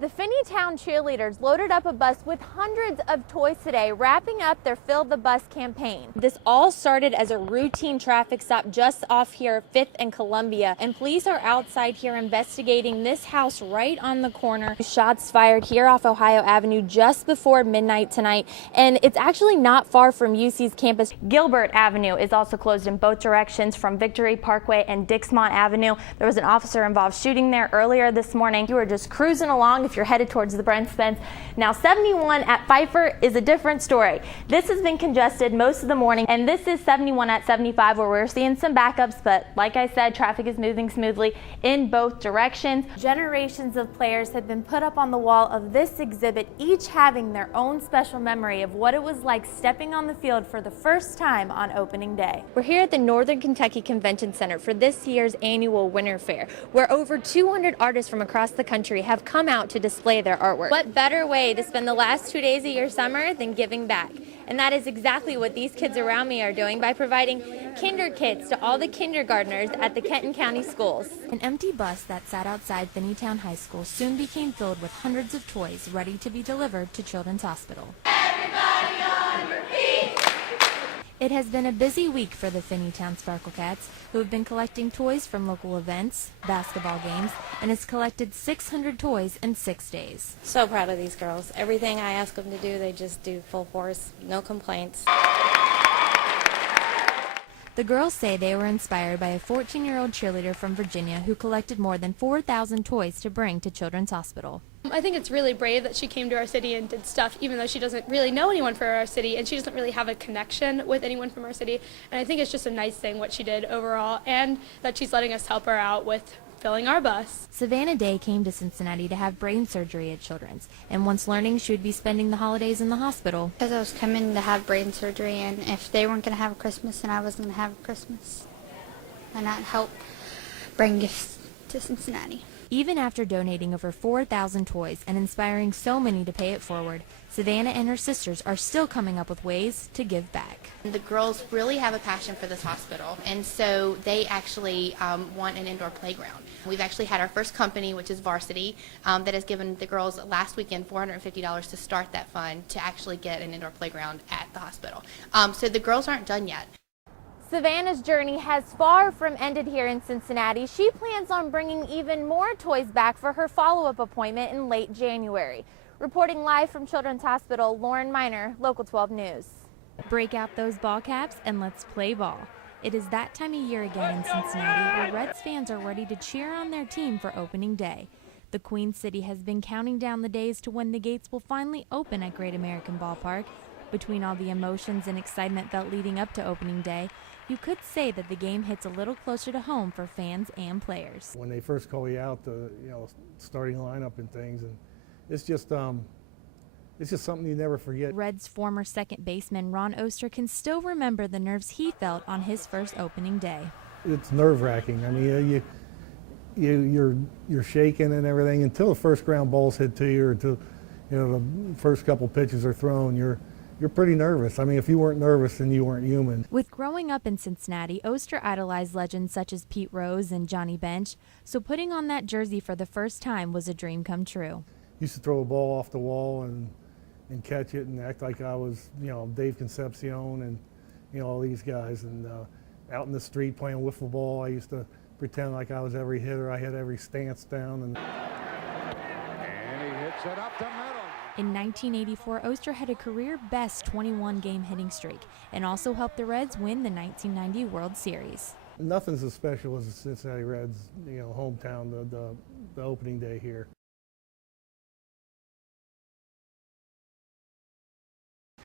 The Finneytown cheerleaders loaded up a bus with hundreds of toys today, wrapping up their Fill the Bus campaign. This all started as a routine traffic stop just off here, 5th and Columbia, and police are outside here investigating this house right on the corner. Shots fired here off Ohio Avenue just before midnight tonight, and it's actually not far from UC's campus. Gilbert Avenue is also closed in both directions from Victory Parkway and Dixmont Avenue. There was an officer-involved shooting there earlier this morning. You were just cruising along if you're headed towards the Brent Spence. Now 71 at Pfeiffer is a different story. This has been congested most of the morning, and this is 71 at 75 where we're seeing some backups, but like I said, traffic is moving smoothly in both directions. Generations of players have been put up on the wall of this exhibit, each having their own special memory of what it was like stepping on the field for the first time on opening day. We're here at the Northern Kentucky Convention Center for this year's annual Winter Fair, where over 200 artists from across the country have come out to display their artwork. What better way to spend the last 2 days of your summer than giving back? And that is exactly what these kids around me are doing by providing kinder kits to all the kindergartners at the Kenton County schools. An empty bus that sat outside Finneytown High School soon became filled with hundreds of toys ready to be delivered to Children's Hospital. Everybody on your feet! It has been a busy week for the Finneytown Sparkle Cats, who have been collecting toys from local events, basketball games, and has collected 600 toys in 6 days. So proud of these girls. Everything I ask them to do, they just do full force, no complaints. The girls say they were inspired by a 14-year-old cheerleader from Virginia who collected more than 4,000 toys to bring to Children's Hospital. I think it's really brave that she came to our city and did stuff even though she doesn't really know anyone from our city and she doesn't really have a connection with anyone from our city. And I think it's just a nice thing what she did overall and that she's letting us help her out with filling our bus. Savannah Day came to Cincinnati to have brain surgery at Children's, and once learning she would be spending the holidays in the hospital. Because I was coming to have brain surgery, and if they weren't going to have a Christmas, then I wasn't going to have a Christmas. And I'd help bring gifts to Cincinnati. Even after donating over 4,000 toys and inspiring so many to pay it forward, Savannah and her sisters are still coming up with ways to give back. The girls really have a passion for this hospital, and so they actually want an indoor playground. We've actually had our first company, which is Varsity, that has given the girls last weekend $450 to start that fund to actually get an indoor playground at the hospital. So the girls aren't done yet. Savannah's journey has far from ended here in Cincinnati. She plans on bringing even more toys back for her follow-up appointment in late January. Reporting live from Children's Hospital, Lauren Miner, Local 12 News. Break out those ball caps and let's play ball. It is that time of year again in Cincinnati where Reds fans are ready to cheer on their team for opening day. The Queen City has been counting down the days to when the gates will finally open at Great American Ballpark. Between all the emotions and excitement felt leading up to opening day, you could say that the game hits a little closer to home for fans and players. When they first call you out, the starting lineup and things, and it's just something you never forget. Reds former second baseman Ron Oster can still remember the nerves he felt on his first opening day. It's nerve-wracking. I mean, you're shaking and everything until the first ground ball's hit to you, or until the first couple pitches are thrown. You're pretty nervous. I mean, if you weren't nervous, then you weren't human. With growing up in Cincinnati, Oster idolized legends such as Pete Rose and Johnny Bench, so putting on that jersey for the first time was a dream come true. Used to throw a ball off the wall and catch it and act like I was, Dave Concepcion and, all these guys. And out in the street playing wiffle ball, I used to pretend like I was every hitter. I had every stance down. And he hits it up the middle. In 1984, Oster had a career-best 21-game hitting streak and also helped the Reds win the 1990 World Series. Nothing's as special as the Cincinnati Reds, hometown, the opening day here.